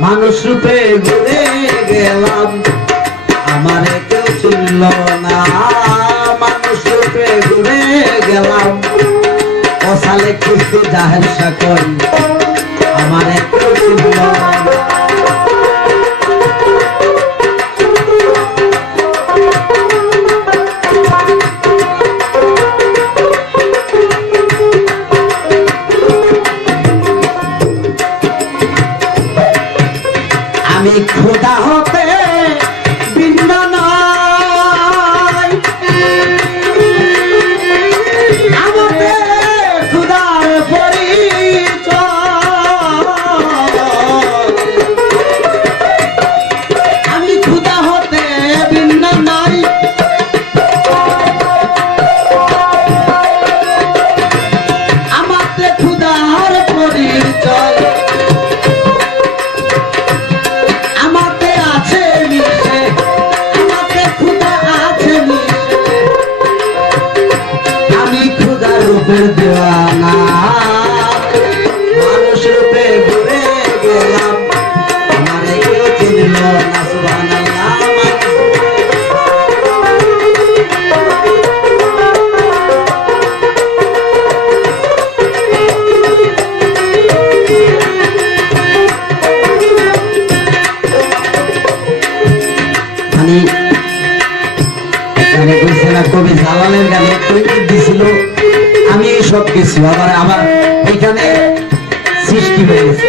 মানুষ রূপে ঘুরে গেলাম। আমার কেউ চিনল না। মানুষ রূপে ঘুরে গেলাম। খুশি সকল আমার কেউ চিনল না। খোদা হতে মানে এখানে বলছে কবি জালালের গানে দিছিল। আমি সব কিছু, আবার আবার এখানে সৃষ্টি হয়ে গেছে